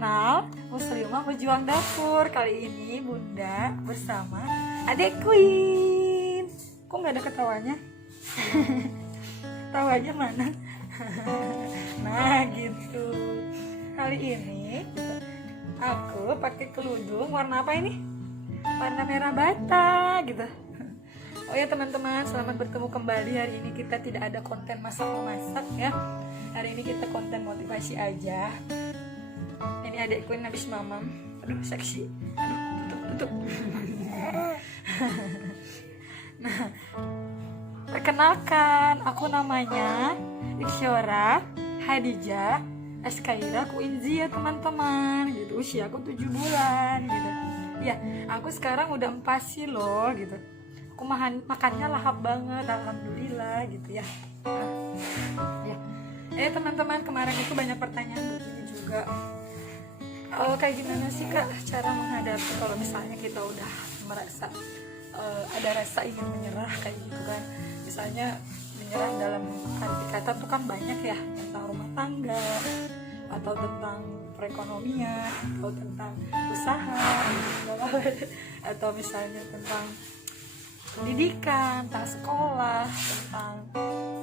channel Muslimah Pejuang Dapur. Kali ini Bunda bersama Adek Queen. Kok nggak ada ketawanya? Tawanya mana? Nah gitu. Kali ini aku pakai kerudung warna apa ini? Warna merah bata gitu. Oh ya teman-teman, selamat bertemu kembali. Hari ini kita tidak ada konten masak-memasak ya. Hari ini kita konten motivasi aja. Ini adek Queen habis mamam. Aduh seksi. Aduh tutup. Nah, perkenalkan, aku namanya Isyora Hadijah Askaira Quinzi ya teman-teman. Gitu, usia aku 7 bulan gitu. Ya, aku sekarang udah empasi loh gitu. Aku makannya lahap banget, alhamdulillah gitu ya. Ya teman-teman, kemarin itu banyak pertanyaan begini juga. Kayak gimana sih kak cara menghadapi kalau misalnya kita udah merasa ada rasa ingin menyerah kayak gitu kan. Misalnya menyerah dalam arti kata tuh kan banyak ya, tentang rumah tangga atau tentang perekonomian atau tentang usaha atau misalnya tentang pendidikan, tentang sekolah, tentang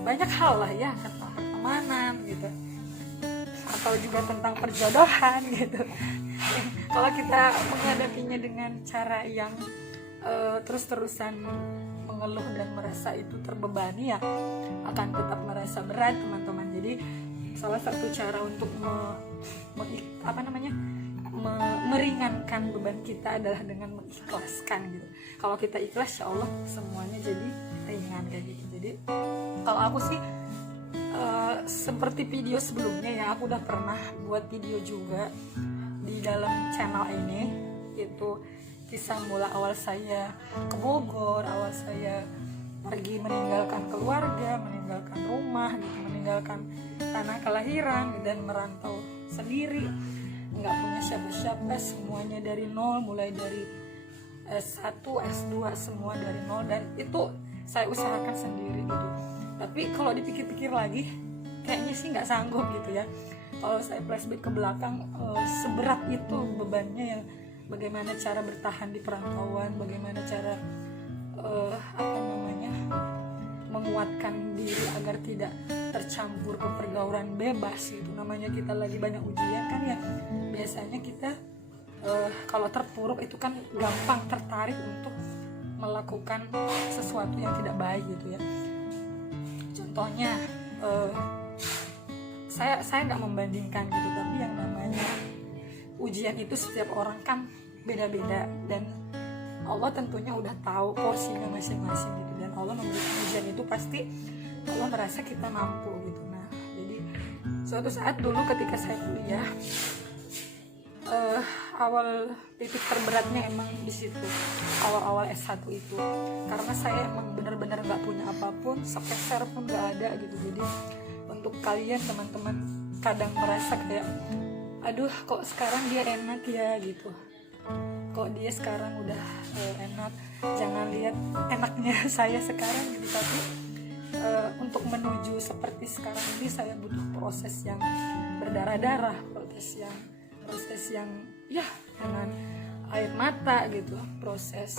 banyak hal lah ya, tentang pertemanan gitu, atau juga tentang perjodohan gitu. Kalau kita menghadapinya dengan cara yang terus-terusan mengeluh dan merasa itu terbebani ya akan tetap merasa berat teman-teman. Jadi salah satu cara untuk meringankan beban kita adalah dengan mengikhlaskan gitu. Kalau kita ikhlas, ya Allah semuanya jadi ringan kayak gitu. Jadi kalau aku sih seperti video sebelumnya ya, aku udah pernah buat video juga di dalam channel ini, itu kisah mula awal saya ke Bogor, awal saya pergi meninggalkan keluarga, meninggalkan rumah gitu, meninggalkan tanah kelahiran dan merantau sendiri, nggak punya siapa-siapa, semuanya dari nol, mulai dari S1, S2 semua dari nol, dan itu saya usahakan sendiri gitu. Tapi kalau dipikir-pikir lagi kayaknya sih nggak sanggup gitu ya. Kalau saya flashback ke belakang, seberat itu bebannya, yang bagaimana cara bertahan di perantauan, bagaimana cara menguatkan diri agar tidak tercampur ke pergaulan bebas gitu. Namanya kita lagi banyak ujian kan ya, biasanya kita kalau terpuruk itu kan gampang tertarik untuk melakukan sesuatu yang tidak baik gitu ya. Contohnya saya nggak membandingkan gitu, tapi yang namanya ujian itu setiap orang kan beda-beda, dan Allah tentunya udah tahu porsinya masing-masing gitu, dan Allah memberikan ujian itu pasti Allah merasa kita mampu gitu. Nah jadi suatu saat dulu ketika saya kuliah, awal titik terberatnya emang di situ, awal-awal S1 itu, karena saya emang benar-benar nggak punya apapun, sepeser pun nggak ada gitu. Jadi untuk kalian teman-teman kadang merasa kayak, aduh kok sekarang dia enak ya gitu, kok dia sekarang udah enak, jangan lihat enaknya saya sekarang gitu. Tapi untuk menuju seperti sekarang ini saya butuh proses yang berdarah-darah, proses yang ya dengan air mata gitu, proses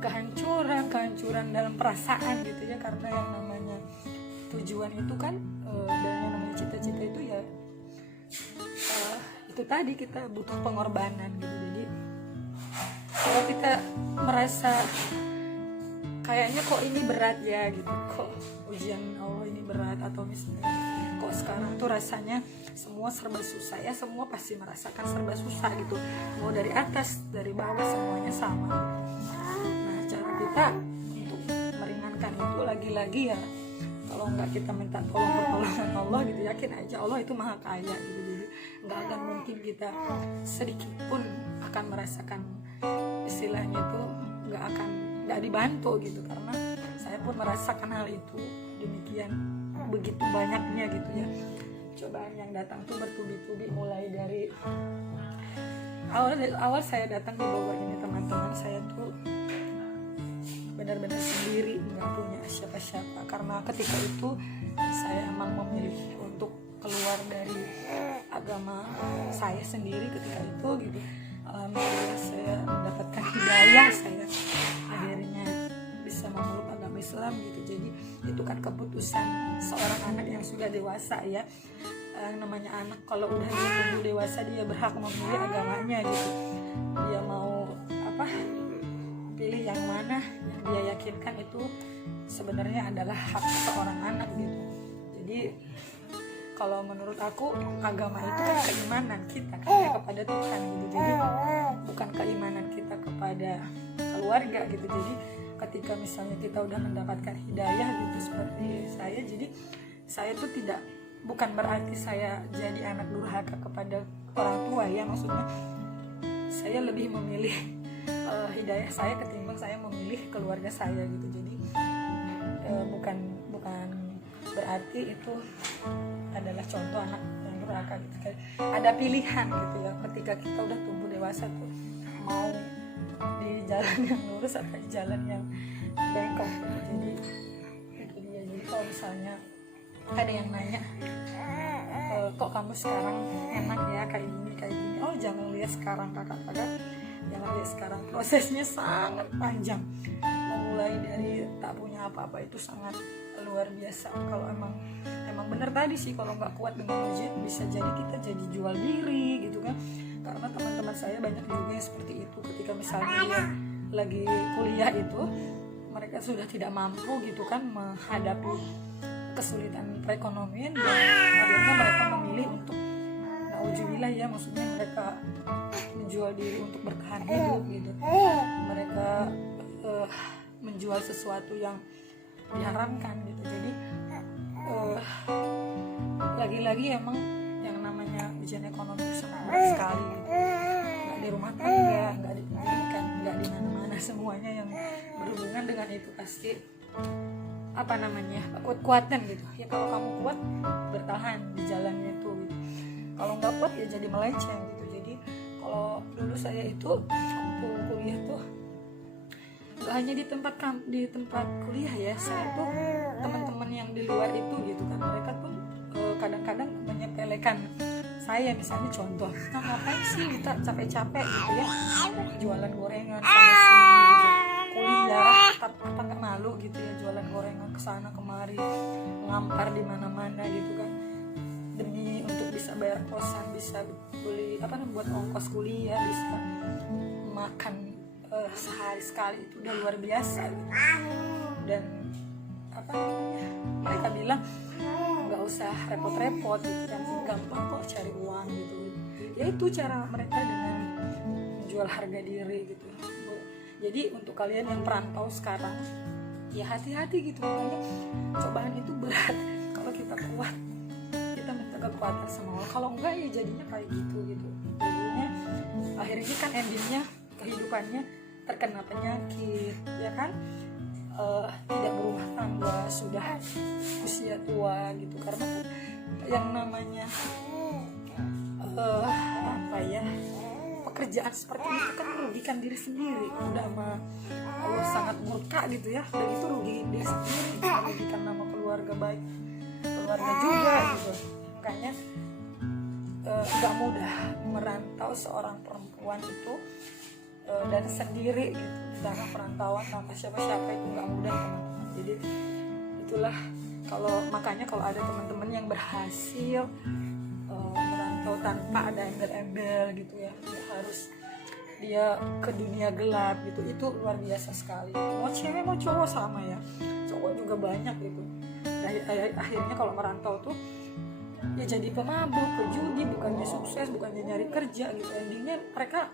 kehancuran dalam perasaan gitu ya, karena yang namanya tujuan itu kan dan yang namanya cita-cita itu ya itu tadi, kita butuh pengorbanan gitu. Jadi kalau kita merasa kayaknya kok ini berat ya gitu, kok ujian Allah ini berat, atau misalnya kok sekarang tuh rasanya semua serba susah ya, semua pasti merasakan serba susah gitu, mau dari atas dari bawah semuanya sama. Nah cara kita untuk meringankan itu lagi-lagi ya, kalau nggak kita minta tolong pertolongan Allah gitu, yakin aja Allah itu maha kaya gitu. Jadi nggak akan mungkin kita sedikit pun akan merasakan istilahnya itu nggak dibantu gitu, karena saya pun merasakan hal itu demikian begitu banyaknya gitu ya. Cobaan yang datang tuh bertubi-tubi, mulai dari awal saya datang di Bogor ini teman-teman, saya tuh benar-benar sendiri, nggak punya siapa-siapa, karena ketika itu saya emang memilih untuk keluar dari agama saya sendiri ketika itu gitu. Alhamdulillah saya mendapatkan hidayah, saya akhirnya bisa memeluk agama Islam gitu. Jadi itu kan keputusan seorang anak yang sudah dewasa ya. Namanya anak kalau udah tumbuh dewasa dia berhak memilih agamanya gitu. Dia mau pilih yang mana yang dia yakinkan, itu sebenarnya adalah hak seorang anak gitu. Jadi kalau menurut aku agama itu kan keimanan kita kan kepada Tuhan gitu. Jadi bukan keimanan kita kepada keluarga gitu. Jadi ketika misalnya kita udah mendapatkan hidayah gitu seperti saya, jadi saya tuh bukan berarti saya jadi anak durhaka kepada orang tua ya, maksudnya saya lebih memilih hidayah saya ketimbang saya memilih keluarga saya gitu. Jadi bukan berarti itu adalah contoh anak yang durhaka gitu. Ada pilihan gitu ya, ketika kita udah tumbuh dewasa tuh mau di jalan yang lurus atau di jalan yang bengkok gitu. Jadi itu dia. Jadi kalau misalnya ada yang nanya, kok kamu sekarang enak ya kayak gini, oh jangan lihat sekarang kakak-kakak, jangan lihat sekarang, prosesnya sangat panjang. Memulai dari tak punya apa-apa itu sangat luar biasa. Kalau emang bener tadi sih, kalau nggak kuat dengan ujian bisa jadi kita jadi jual diri gitu kan. Karena teman-teman saya banyak juga yang seperti itu, ketika misalnya dia lagi kuliah itu mereka sudah tidak mampu gitu kan menghadapi kesulitan perekonomian, dan akhirnya mereka memilih untuk nauzubillah ya, maksudnya mereka menjual diri untuk bertahan hidup gitu. Mereka menjual sesuatu yang diharamkan gitu. Jadi lagi-lagi emang yang namanya ujian ekonomi itu sangat berat sekali gitu. Nggak di rumah tangga, nggak di pendidikan, nggak di mana-mana, semuanya yang berhubungan dengan itu pasti kuat-kuatan gitu ya. Kalau kamu kuat, bertahan di jalannya itu gitu. Kalau nggak kuat ya jadi melenceng gitu. Jadi kalau dulu saya itu waktu kuliah tuh nggak hanya di tempat kuliah ya, saya tuh teman-teman yang di luar itu gitu kan, mereka tuh kadang-kadang menyepelekan saya. Misalnya contoh, ngapain sih kita capek-capek gitu ya jualan gorengan sana sini gitu, kuliah apa nggak malu gitu ya jualan gorengan kesana kemari, ngampar di mana-mana gitu kan, demi untuk bisa bayar kosan, bisa beli buat ongkos kuliah, bisa makan sehari sekali, itu udah luar biasa gitu. Dan mereka bilang nggak usah repot-repot gitu kan, gampang kok cari uang gitu. Ya itu cara mereka dengan menjual harga diri gitu. Jadi untuk kalian yang perantau sekarang ya hati-hati gitu, makanya cobaan itu berat. Kalau kita kuat, kita minta kekuatan sama Allah. Kalau enggak ya jadinya kayak gitu. Jadinya akhirnya kan endingnya kehidupannya terkena penyakit ya kan, tidak berumah tangga, sudah usia tua gitu. Karena yang namanya pekerjaan seperti itu kan merugikan diri sendiri, udah Allah sangat murka gitu ya, dan itu rugiin diri sendiri, merugikan nama keluarga baik, keluarga juga gitu. Makanya gak mudah merantau seorang perempuan itu dan sendiri gitu di tanah perantauan tanpa siapa-siapa, itu gak mudah teman-teman. Jadi itulah, makanya kalau ada teman-teman yang berhasil merantau tanpa ada embel-embel gitu ya, harus dia ke dunia gelap gitu, itu luar biasa sekali. Mau cewek mau cowok sama ya, cowok juga banyak gitu. Nah, akhirnya kalau merantau tuh ya jadi pemabuk, pejudi, bukannya sukses, bukannya nyari kerja gitu. Endingnya mereka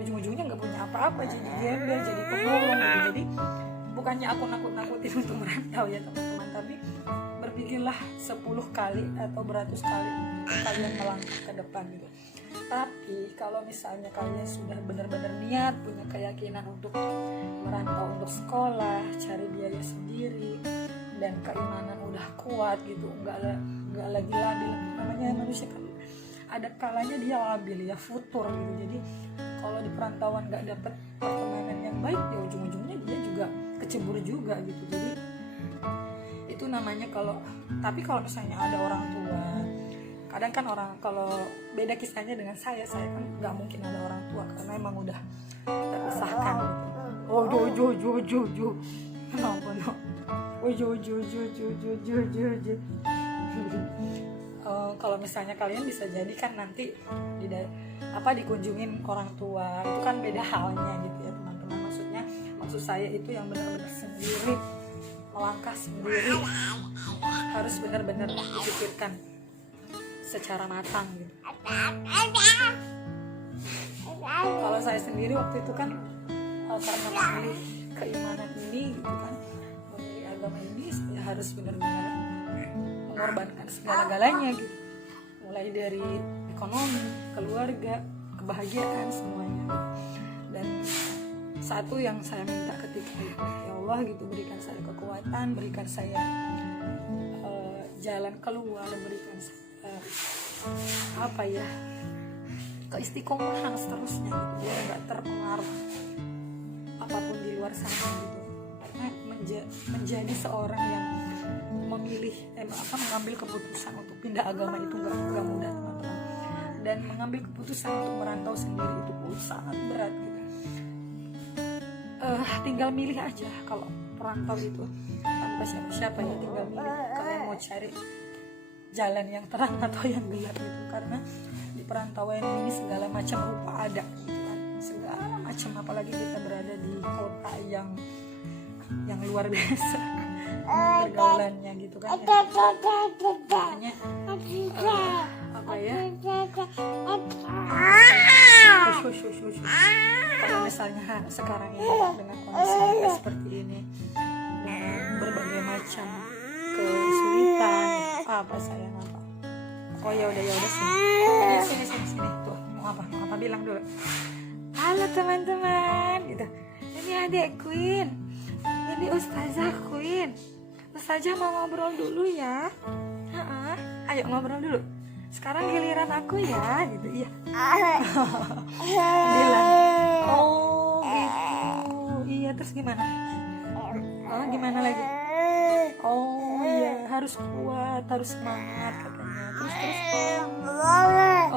ujung-ujungnya nggak punya apa-apa, jadi gembel, jadi pemulung gitu. Jadi bukannya aku nakut-nakutin untuk merantau ya teman-teman, tapi berpikirlah 10 kali atau beratus kali kalian melangkah ke depan gitu. Tapi kalau misalnya kalian sudah benar-benar niat, punya keyakinan untuk merantau, untuk sekolah, cari biaya sendiri, dan keimanan udah kuat gitu, nggak lagi labil. Namanya manusia kan ada kalanya dia labil ya, futur gitu. Jadi kalau di perantauan nggak dapet pertemanan yang baik ya ujung-ujungnya dia juga kecebur juga gitu. Jadi itu namanya tapi kalau misalnya ada orang tua, Kadang kan orang, kalau beda kisahnya dengan saya kan nggak mungkin ada orang tua karena emang udah terpisahkan gitu. Oh jo kenapa no? Oh jo. Kalau misalnya kalian bisa jadi kan nanti dikunjungin orang tua, itu kan beda halnya gitu ya teman-teman. Maksud saya itu yang benar-benar sendiri, melangkah sendiri, harus benar-benar dipikirkan secara matang gitu. Kalau saya sendiri waktu itu kan karena memilih keimanan ini gitu kan, memilih agama ini, saya harus benar-benar mengorbankan segala-galanya gitu, mulai dari ekonomi, keluarga, kebahagiaan, semuanya. Dan satu yang saya minta ketika itu, ya Allah gitu, berikan saya kekuatan, berikan saya jalan keluar, berikan saya keistiqomahan seterusnya gitu, biar nggak terpengaruh apapun di luar sana gitu. Karena menjadi seorang yang memilih mengambil keputusan untuk pindah agama itu nggak mudah teman-teman, dan mengambil keputusan untuk merantau sendiri itu pun sangat berat gitu. Tinggal milih aja kalau perantau itu tanpa siapa-siapa ya, tinggal milih kalian mau cari jalan yang terang atau yang gelap gitu. Karena di perantauan ini segala macam rupa ada gitu kan, segala macam, apalagi kita berada di kota yang luar biasa pergaulannya gitu kan ya. Makanya kalau misalnya sekarang ini dengan kondisi seperti ini, dengan berbagai macam kesulitan, sayang apa? Oh ya udah sini tuh, mau apa bilang dulu. Halo teman-teman gitu. Ini adik Queen, ini Ustazah Queen. Ustazah mau ngobrol dulu ya. Ayo ngobrol dulu. Sekarang giliran aku ya, gitu. Iya. Bilang. Oh gitu. Iya, terus gimana? Oh gimana lagi? Oh iya, harus kuat, harus semangat katanya. Terus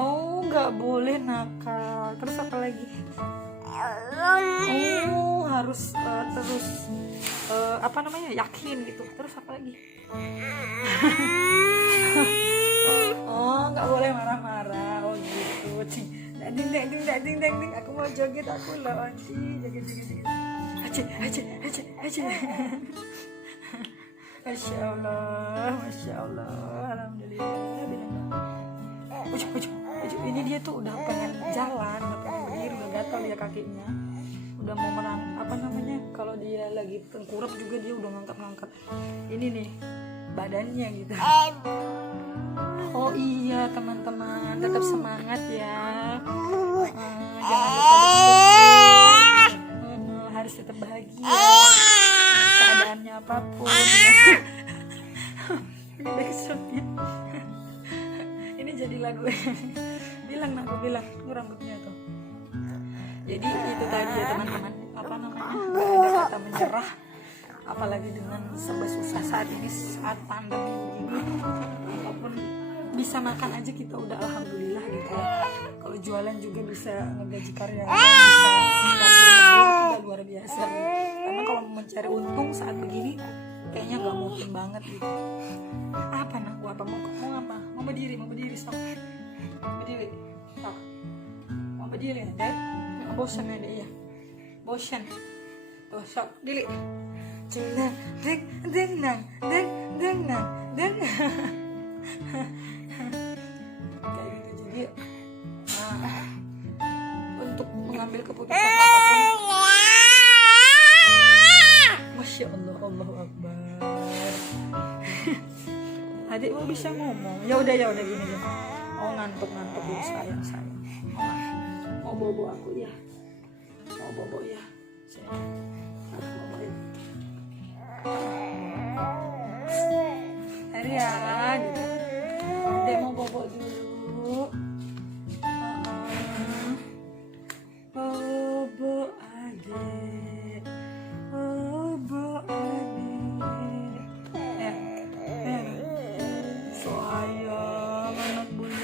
oh nggak boleh nakal. Terus apa lagi? Oh harus terus yakin gitu. Terus apa lagi? Oh nggak boleh marah-marah. Oh gitu. Ding, aku mau joget, aku loh joget. Aja. Masya Allah, alhamdulillah. Ujuk. Ini dia tuh udah pengen jalan, udah pengen berdiri, udah gatal dia kakinya, udah mau kalau dia lagi tengkurap juga dia udah ngangkat ini nih badannya gitu. Oh iya teman-teman, tetap semangat ya, jangan lupa bersyukur, harus tetap bahagia keadaannya apapun ya. Ini jadi lagu bilang rambutnya tuh. Jadi itu tadi ya teman-teman, gak ada kata menyerah, apalagi dengan serba susah saat ini, saat pandemi begini. Walaupun bisa makan aja kita udah alhamdulillah gitu ya. Kalau jualan juga bisa ngegaji karyawan, bisa udah luar biasa gitu. Karena kalau mencari untung saat begini kayaknya nggak mungkin banget gitu. Mau berdiri sok mau berdiri ya dek, bosan ya dek ya, bosan tuh sok dili deng kayak gitu. Jadi untuk mengambil keputusan apapun, Masya Allah, Allahu Akbar. Adik mau bisa ngomong. Ya udah gini. Oh ngantuk ya sayang. Mau bobo aku ya. Sini. Hari ya gitu. Adik mau bobo dulu. Bobo adik. Sayang anak bunda.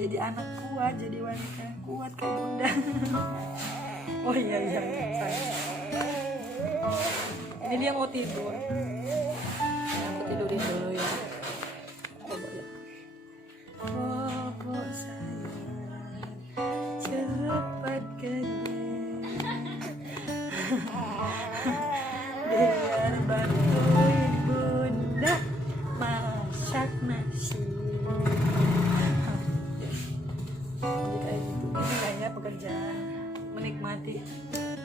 jadi anak kuat, jadi wanita yang kuat kayak bunda. Oh iya sayang. Ini dia mau tidur. Aku tidurin dulu ya. Bobo sayang, cepat biar bantuin bunda masak nasi. Jadi kayak gitu, ini kayak pekerjaan menikmati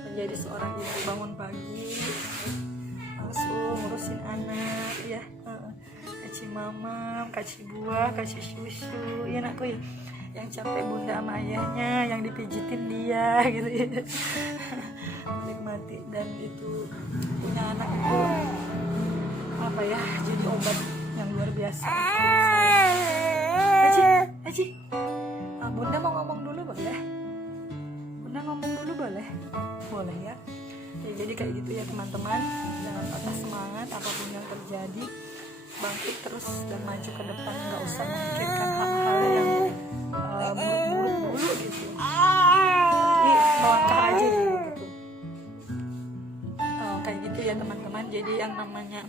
menjadi seorang ibu, bangun pagi langsung ngurusin anak ya, kasih mama, kasih buah, kasih susu ya anakku ya, yang capek bunda sama ayahnya, yang dipijitin dia gitu ya. Menikmati, dan itu punya anak itu apa ya, jadi obat yang luar biasa. Aci, bunda mau ngomong dulu boleh? Bunda ngomong dulu boleh? Boleh ya. Jadi kayak gitu ya teman-teman, jangan patah semangat apapun yang terjadi, bangkit terus dan maju ke depan, nggak usah memikirkan hal-hal yang buruk-buruk dulu gitu. Ini melangkah aja dulu gitu. Kayak gitu ya teman-teman. Jadi yang namanya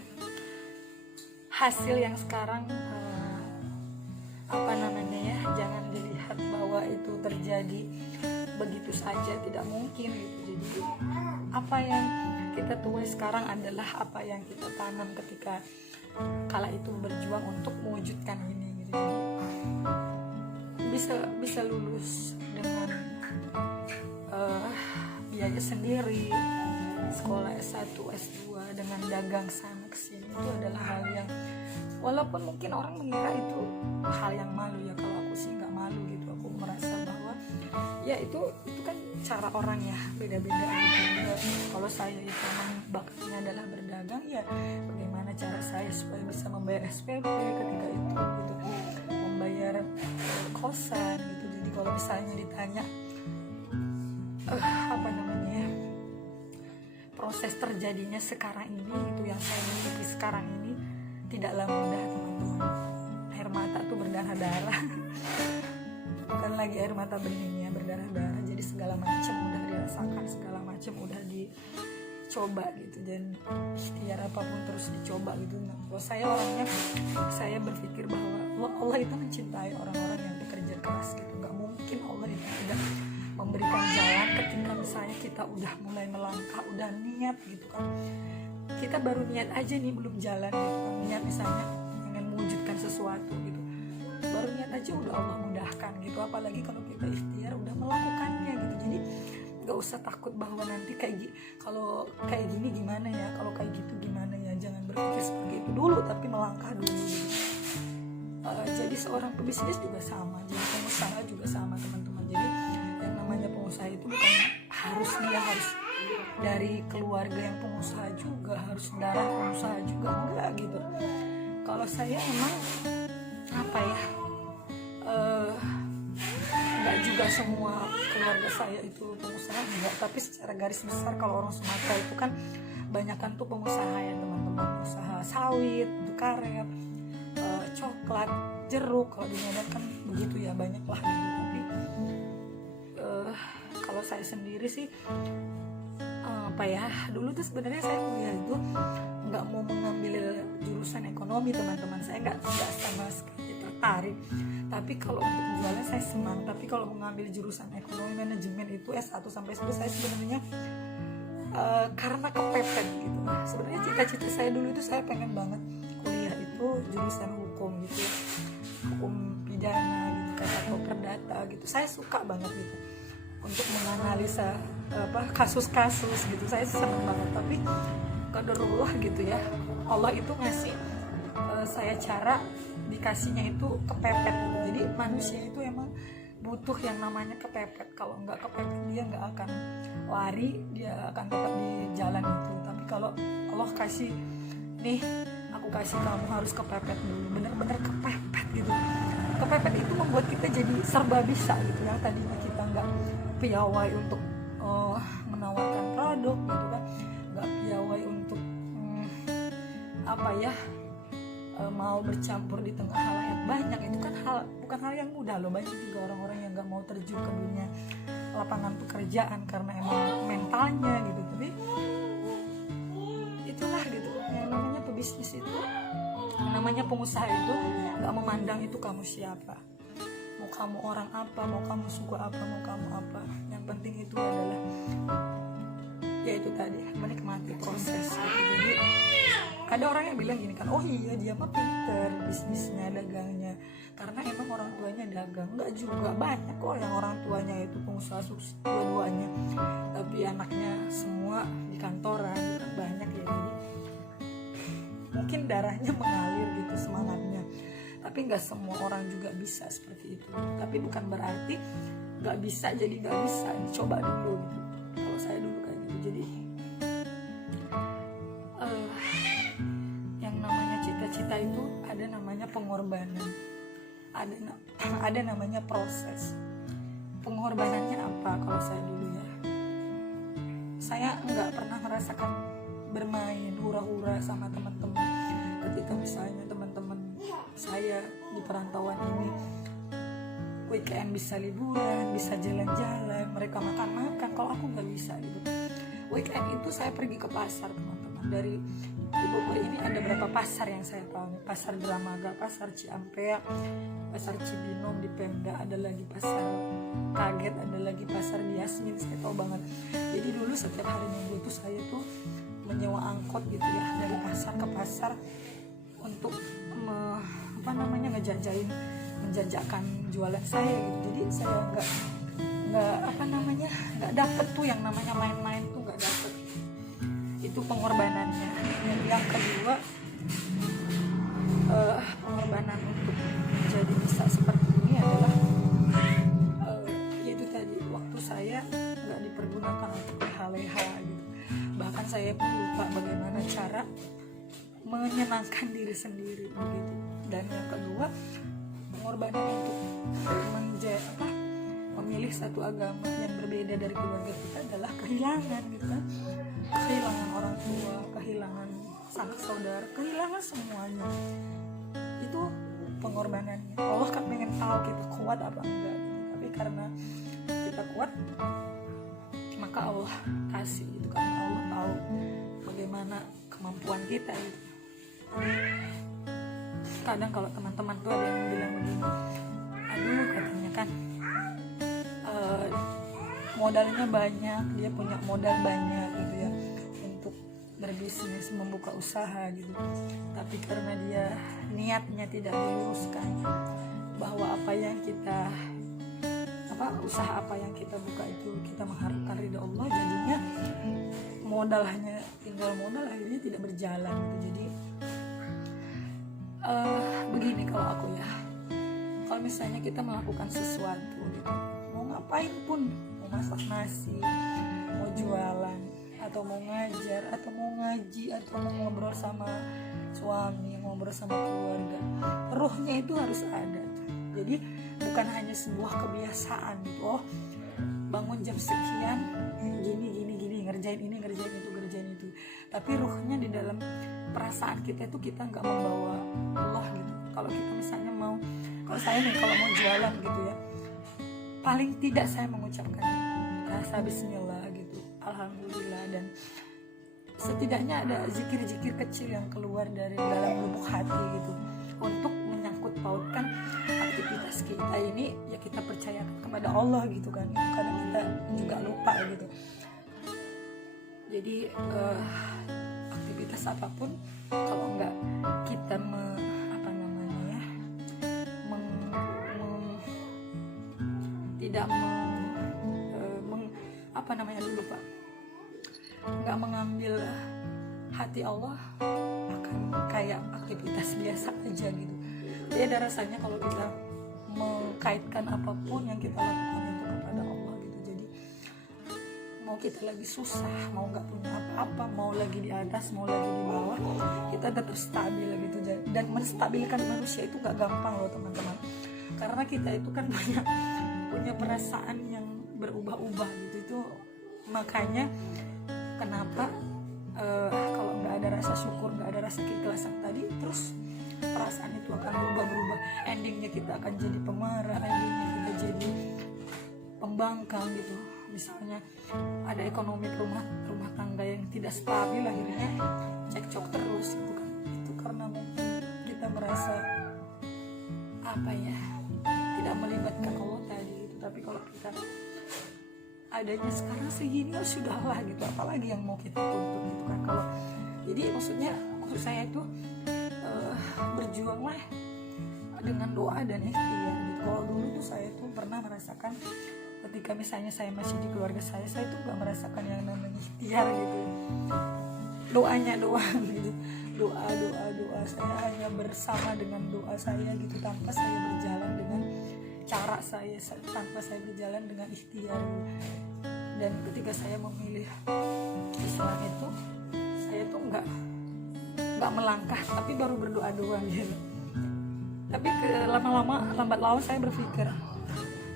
hasil yang sekarang jangan dilihat bahwa itu terjadi begitu saja, tidak mungkin gitu. Jadi apa yang kita tuai sekarang adalah apa yang kita tanam ketika kala itu berjuang untuk mewujudkan ini gitu. Jadi bisa lulus dengan biaya sendiri, sekolah S1, S2 dengan dagang sana kesini, itu adalah hal yang walaupun mungkin orang mengira itu hal yang malu ya, kalau aku sih nggak malu gitu. Aku merasa bahwa ya itu kan cara orang ya, beda-beda gitu. Kalau saya itu memang bakatnya adalah berdagang, ya bagaimana cara saya supaya bisa membayar SPP ketika itu gitu, membayar kosan gitu. Jadi kalau misalnya ditanya proses terjadinya sekarang ini, itu yang saya miliki sekarang ini tidaklah mudah teman-teman. Air mata tuh berdarah-darah. Bukan lagi air mata bening ya, berdarah-darah. Jadi segala macam udah dirasakan, segala macam udah dicoba gitu, dan ikhtiar apapun terus dicoba gitu. Nah, kalau saya orangnya, saya berpikir bahwa Allah itu mencintai orang-orang yang bekerja keras gitu. Gak mungkin Allah itu tidak memberikan jalan ketika misalnya kita udah mulai melangkah, udah niat gitu kan. Kita baru niat aja nih, belum jalan gitu kan. Niat misalnya ingin mewujudkan sesuatu gitu, baru niat aja udah Allah mudahkan gitu. Apalagi kalau kita ikhtiar udah melakukannya gitu. Jadi gak usah takut bahwa nanti kalau kayak gini gimana ya, kalau kayak gitu gimana ya. Jangan berpikir seperti itu dulu, tapi melangkah dulu gitu. Jadi seorang pebisnis juga sama, jadi pengusaha juga sama teman-teman. Jadi yang namanya pengusaha itu bukan harus dari keluarga yang pengusaha juga, harus darah pengusaha juga, enggak gitu. Kalau saya emang enggak juga semua keluarga saya itu pengusaha, enggak. Tapi secara garis besar kalau orang Sumatera itu kan banyakan tuh pengusaha ya teman-teman, usaha sawit, karet, coklat, jeruk. Kalau di Medan kan begitu ya, banyak lah gitu. Tapi kalau saya sendiri sih dulu tuh sebenarnya saya kuliah itu nggak mau mengambil jurusan ekonomi teman-teman. Saya nggak sama sekali tertarik. Tapi kalau untuk jualan saya senang. Tapi kalau mengambil jurusan ekonomi manajemen itu S1 sampai S2 saya sebenarnya karena kepepet gitu. Sebenarnya cita-cita saya dulu itu saya pengen banget kuliah itu jurusan hukum gitu, hukum pidana gitu kan, atau perdata gitu. Saya suka banget gitu untuk menganalisa kasus-kasus gitu. Saya senang banget. Tapi qadarullah gitu ya, Allah itu ngasih saya cara, dikasihnya itu kepepet gitu. Jadi manusia itu emang butuh yang namanya kepepet. Kalau nggak kepepet dia nggak akan lari, dia akan tetap di jalan itu. Tapi kalau Allah kasih nih, aku kasih kamu harus kepepet dulu, bener-bener kepepet gitu. Kepepet itu membuat kita jadi serba bisa gitu. Yang tadinya kita nggak piawai untuk menawarkan produk gitu kan, nggak piawai untuk mau bercampur di tengah halayak banyak, itu kan bukan hal yang mudah loh. Banyak juga orang-orang yang nggak mau terjun ke dunia lapangan pekerjaan karena emang mentalnya gitu. Tapi itulah gitu, yang namanya pebisnis itu, yang namanya pengusaha itu nggak memandang itu kamu siapa, mau kamu orang apa, mau kamu suku apa, mau kamu apa. Yang penting itu adalah ya itu tadi, menikmati proses gitu. Jadi ada orang yang bilang gini kan, oh iya dia mah pinter bisnisnya, dagangnya, karena emang orang tuanya dagang. Enggak juga, banyak kok yang orang tuanya itu pengusaha sukses dua-duanya, tapi anaknya semua di kantoran, kan banyak ya. Jadi mungkin darahnya mengalir gitu, semangatnya. Tapi nggak semua orang juga bisa seperti itu. Tapi bukan berarti nggak bisa jadi nggak bisa, dicoba dulu gitu. Kalau saya dulu kayak gitu. Jadi yang namanya cita-cita itu ada namanya pengorbanan, ada namanya proses. Pengorbanannya apa? Kalau saya dulu ya, saya nggak pernah merasakan bermain hura-hura sama teman-teman. Ketika misalnya teman-teman saya di perantauan ini weekend bisa liburan, bisa jalan-jalan, mereka makan-makan, kalau aku nggak bisa gitu. Weekend itu saya pergi ke pasar, teman-teman. Dari di Bogor ini ada berapa pasar yang saya tahu, pasar Dramaga, pasar Ciampea, pasar Cibinong di Pemda, ada lagi pasar Kaget, ada lagi pasar Yasmin, saya tahu banget. Jadi dulu setiap hari Minggu itu saya tuh menyewa angkot gitu ya, dari pasar ke pasar untuk menjajakan jualan saya gitu. Jadi saya nggak dapet tuh yang namanya main-main tuh, nggak dapet. Itu pengorbanannya. Yang kedua, pengorbanan untuk menjadi bisa seperti ini adalah yaitu tadi, waktu saya nggak dipergunakan untuk leha-leha gitu. Bahkan saya pun lupa bagaimana cara menyenangkan diri sendiri begitu. Dan yang kedua, pengorbanan untuk memilih satu agama yang berbeda dari keluarga kita adalah kehilangan gitu kan, kehilangan orang tua, kehilangan sanak saudara, kehilangan semuanya. Itu pengorbanannya. Allah kan pengen tahu kita kuat apa enggak gitu. Tapi karena kita kuat, maka Allah kasih gitu, karena Allah tahu bagaimana kemampuan kita gitu. Kadang kalau teman-teman tuh ada yang bilang begini, aduh katanya kan modalnya banyak, dia punya modal banyak gitu ya untuk berbisnis, membuka usaha gitu, tapi karena dia niatnya tidak diluruskan, bahwa usaha apa yang kita buka itu kita mengharapkan ridha Allah, jadinya modal hanya tinggal modal, akhirnya tidak berjalan gitu. Jadi begini kalau aku ya, kalau misalnya kita melakukan sesuatu gitu, mau ngapain pun, mau masak nasi, mau jualan, atau mau ngajar, atau mau ngaji, atau mau ngobrol sama suami, ngobrol sama keluarga, ruhnya itu harus ada. Jadi bukan hanya sebuah kebiasaan gitu, oh bangun jam sekian gini, ngerjain ini, ngerjain itu, tapi ruhnya di dalam perasaan kita itu, kita nggak membawa Allah gitu. Kalau kita misalnya kalau saya nih kalau mau jualan gitu ya, paling tidak saya mengucapkan rasa bismillah gitu, alhamdulillah, dan setidaknya ada zikir-zikir kecil yang keluar dari dalam lubuk hati gitu, untuk menyangkut pautkan aktivitas kita ini ya, kita percayakan kepada Allah gitu kan. Kadang kita juga lupa gitu. Jadi aktivitas apapun kalau enggak kita nggak mengambil hati Allah, akan kayak aktivitas biasa aja gitu. Jadi ada rasanya kalau kita mengkaitkan apapun yang kita lakukan itu kepada Allah gitu. Jadi mau kita lagi susah, mau nggak punya apa-apa, mau lagi di atas, mau lagi di bawah, kita tetap stabil gitu. Dan menstabilkan manusia itu nggak gampang loh teman-teman, karena kita itu kan punya perasaan yang berubah-ubah gitu. Itu makanya kenapa kalau nggak ada rasa syukur, nggak ada rasa keikhlasan tadi, terus perasaan itu akan berubah, endingnya kita akan jadi pemarah, endingnya kita jadi pembangkang gitu. Misalnya ada ekonomi rumah tangga yang tidak stabil, akhirnya cekcok terus gitu kan. Itu karena mungkin kita merasa apa ya, tidak melibatkan Allah tadi gitu. Tapi kalau kita adanya sekarang segini, ya sudahlah gitu, apalagi yang mau kita tuntut gitu kan. Kalau jadi maksud saya itu berjuanglah dengan doa dan ikhtiar gitu. Kalau dulu tuh saya tuh pernah merasakan ketika misalnya saya masih di keluarga saya tuh gak merasakan yang namanya ikhtiar gitu, doanya doang gitu, doa saya hanya bersama dengan doa saya gitu, tanpa saya berjalan dengan cara saya, tanpa saya berjalan dengan ikhtiar gitu. Dan ketika saya memilih Islam itu, saya tuh nggak melangkah, tapi baru berdoa doang gitu. Tapi lama-lama lambat laun saya berpikir,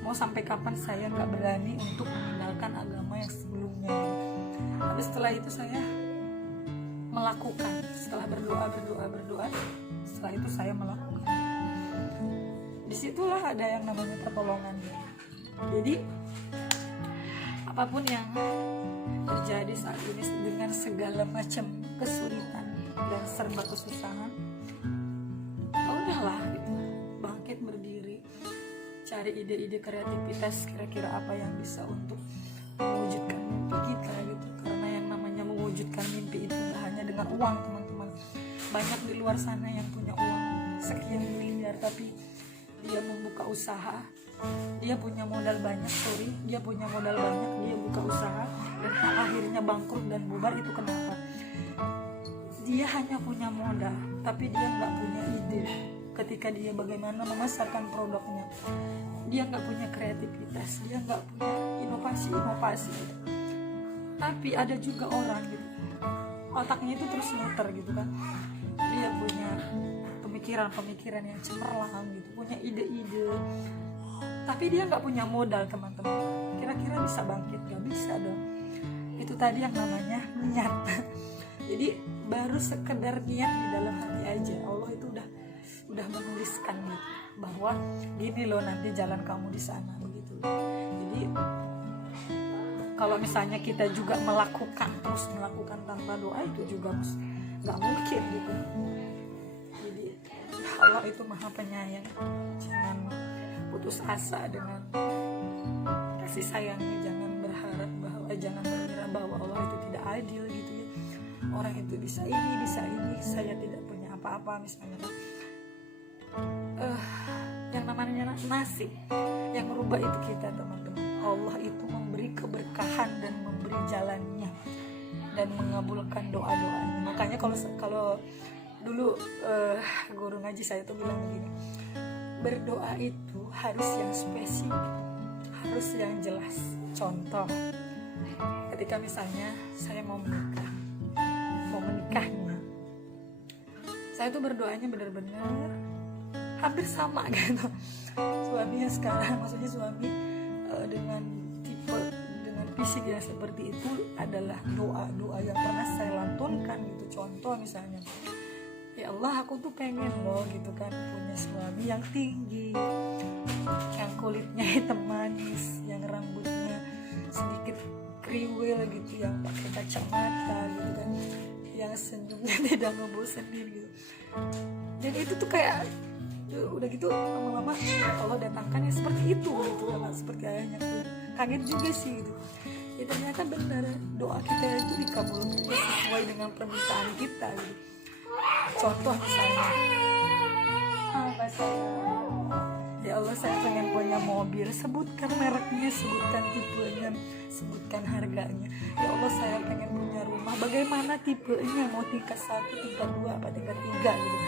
mau sampai kapan saya nggak berani untuk meninggalkan agama yang sebelumnya gitu. Tapi setelah itu saya melakukan, setelah berdoa, setelah itu saya melakukan. Disitulah ada yang namanya pertolongan gitu. Jadi apapun yang terjadi saat ini dengan segala macam kesulitan dan serba kesusahan, udahlah gitu, bangkit berdiri, cari ide-ide kreativitas, kira-kira apa yang bisa untuk mewujudkan mimpi kita gitu. Karena yang namanya mewujudkan mimpi itu gak hanya dengan uang, teman-teman. Banyak di luar sana yang punya uang sekian miliar, tapi dia membuka usaha, dia punya modal banyak, dia buka usaha dan akhirnya bangkrut dan bubar. Itu kenapa? Dia hanya punya modal, tapi dia nggak punya ide ketika dia bagaimana memasarkan produknya. Dia nggak punya kreativitas, dia nggak punya inovasi gitu. Tapi ada juga orang gitu, otaknya itu terus muter gitu kan, dia punya pemikiran yang cemerlang gitu, punya ide-ide, tapi dia nggak punya modal, teman-teman. Kira-kira bisa bangkit? Gak bisa dong. Itu tadi yang namanya niat. Jadi baru sekedar niat di dalam hati aja, Allah itu udah menuliskan gitu, bahwa gini loh nanti jalan kamu di sana begitu. Jadi kalau misalnya kita juga melakukan tanpa doa, itu juga nggak mungkin gitu. Jadi Allah itu maha penyayang, jangan putus asa dengan kasih sayangnya, jangan mengira bahwa Allah itu tidak adil gitu ya. Orang itu bisa ini, saya tidak punya apa-apa misalnya. Yang namanya nasib yang merubah itu kita, teman-teman. Allah itu memberi keberkahan dan memberi jalannya dan mengabulkan doa-doanya. Makanya kalau dulu guru ngaji saya tuh bilang begini, berdoa itu harus yang spesifik, harus yang jelas. Contoh, ketika misalnya saya mau menikahnya, saya tuh berdoanya benar-benar hampir sama gitu. Suaminya sekarang, maksudnya suami dengan fisik yang seperti itu adalah doa yang pernah saya lantunkan gitu. Contoh misalnya, ya Allah, aku tuh pengen loh gitu kan punya suami yang tinggi, yang kulitnya hitam manis, yang rambutnya sedikit kriwil gitu, yang pakai kacamata gitu kan, yang senyumnya tidak ngebosenin gitu. Dan itu tuh kayak udah gitu lama-lama Allah datangkan yang seperti itu gitu, seperti ayahnya. Kaget juga sih gitu. Ya ternyata benar, doa kita itu dikabulkan sesuai dengan permintaan kita gitu. Contoh misalnya, apa ya Allah, saya pengen punya mobil, sebutkan mereknya, sebutkan tipenya, sebutkan harganya. Ya Allah, saya pengen punya rumah, bagaimana tipenya, mau tingkat 1, tingkat 2, apa tingkat 3 gitu.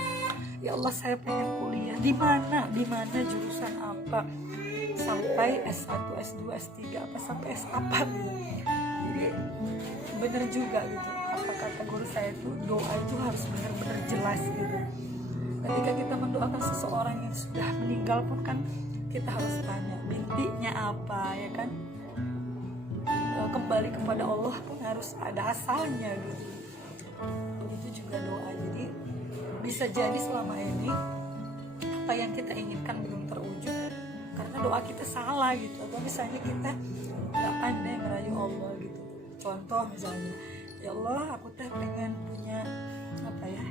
Ya Allah, saya pengen kuliah di mana, jurusan apa, sampai S1, S2, S3, apa sampai S apa gitu. Jadi bener juga gitu, apa kata guru saya itu, doa itu harus benar-benar jelas gitu. Ketika kita mendoakan seseorang yang sudah meninggal pun kan kita harus tanya bintinya apa, ya kan. Kembali kepada Allah pun harus ada asalnya gitu. Begitu juga doa. Jadi bisa jadi selama ini apa yang kita inginkan belum terwujud karena doa kita salah gitu, atau misalnya kita nggak pandai merayu Allah gitu. Contoh misalnya, ya Allah aku teh pengen punya apa ya,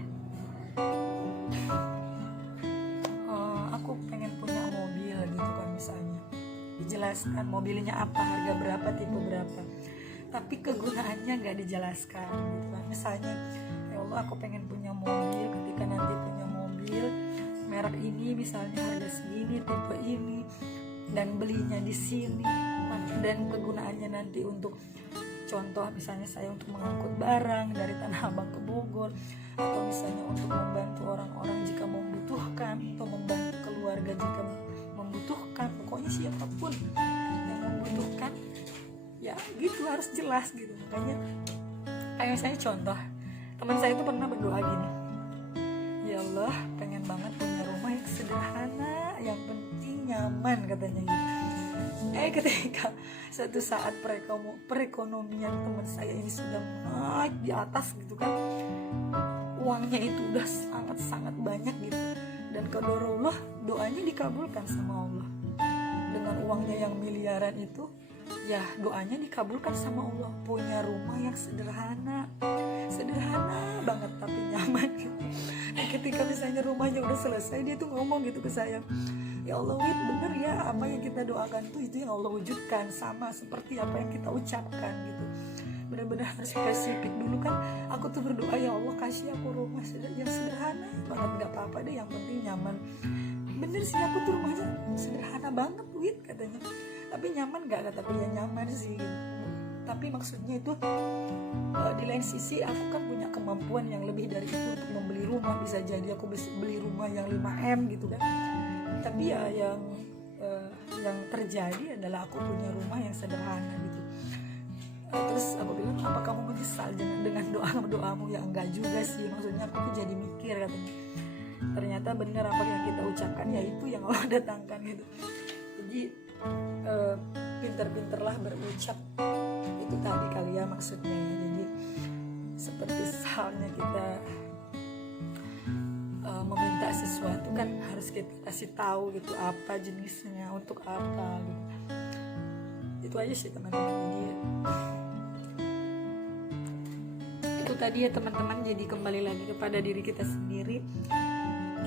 aku pengen punya mobil gitu kan misalnya, dijelaskan mobilnya apa, harga berapa, tipe berapa, tapi kegunaannya nggak dijelaskan gitu kan. Misalnya, ya Allah aku pengen punya mobil, ketika nanti punya mobil merek ini misalnya harga segini, tipe ini, dan belinya di sini, dan kegunaannya nanti untuk, contoh misalnya saya untuk mengangkut barang dari Tanah Abang ke Bogor, atau misalnya untuk membantu orang-orang jika membutuhkan, atau membantu keluarga jika membutuhkan, pokoknya siapapun yang membutuhkan, ya gitu harus jelas gitu. Makanya kayak saya contoh, teman saya itu pernah berdoa gini, ya Allah pengen banget punya rumah yang sederhana, yang penting nyaman katanya gitu. Ketika suatu saat perekonomian teman saya ini sudah naik di atas gitu kan, uangnya itu udah sangat-sangat banyak gitu, dan qadarullah doanya dikabulkan sama Allah. Dengan uangnya yang miliaran itu, ya doanya dikabulkan sama Allah, punya rumah yang sederhana banget tapi nyaman gitu. Dan ketika misalnya rumahnya udah selesai, dia tuh ngomong gitu ke saya, ya Allah Wid, bener ya apa yang kita doakan tuh itu yang Allah wujudkan, sama seperti apa yang kita ucapkan gitu. Benar-benar harus spesifik dulu kan. Aku tuh berdoa, ya Allah kasih aku rumah yang sederhana banget, gak apa-apa deh yang penting nyaman. Bener sih, aku tuh rumahnya sederhana banget Wid katanya, tapi nyaman gak? Kata dia nyaman sih gitu. Tapi maksudnya itu di lain sisi aku kan punya kemampuan yang lebih dari itu untuk membeli rumah. Bisa jadi aku bisa beli rumah yang 5M gitu kan. Tapi ya yang terjadi adalah aku punya rumah yang sederhana gitu. Terus aku bilang, apa kamu menyesal dengan doamu? Ya enggak juga sih, maksudnya aku tuh jadi mikir katanya, ternyata benar apa yang kita ucapkan ya itu yang Allah datangkan gitu. Jadi pinter-pinterlah berucap, itu tadi kali ya maksudnya ya. Jadi seperti halnya kita meminta sesuatu kan harus kita kasih tahu gitu apa jenisnya, untuk apa gitu. Itu aja sih teman-teman. Jadi itu tadi ya teman-teman. Jadi kembali lagi kepada diri kita sendiri,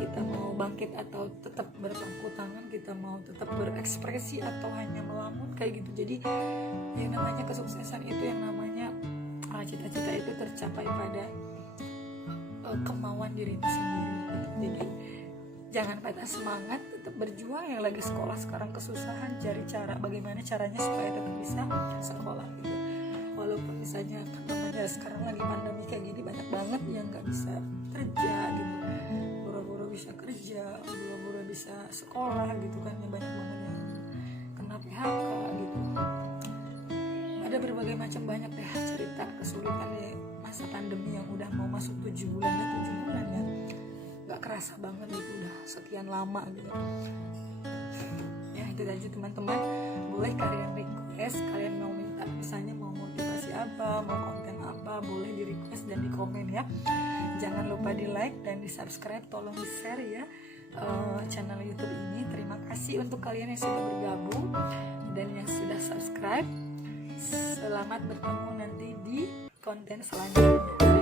kita mau bangkit atau tetap berpangku tangan, kita mau tetap berekspresi atau hanya melamun kayak gitu. Jadi yang namanya kesuksesan itu, yang namanya cita-cita itu tercapai pada kemauan diri sendiri gitu. Jadi jangan patah semangat, tetap berjuang. Yang lagi sekolah sekarang kesusahan, cari cara bagaimana caranya supaya tetap bisa sekolah gitu. Walaupun misalnya namanya sekarang lagi pandemi kayak gini, banyak banget yang nggak bisa kerja gitu, buru-buru bisa kerja, buru-buru bisa sekolah gitu kan, ya banyak banget yang kena PHK gitu. Ada berbagai macam, banyak deh cerita kesulitan di masa pandemi yang udah mau masuk 7 bulan ya, nggak kerasa banget gitu, udah sekian lama gitu ya. Itu aja teman-teman, boleh kalian request, kalian mau minta misalnya mau motivasi apa, mau konten apa, boleh di request dan di komen ya. Jangan lupa di like dan di subscribe, tolong di share ya channel YouTube ini. Terima kasih untuk kalian yang sudah bergabung dan yang sudah subscribe. Selamat bertemu nanti di konten selanjutnya.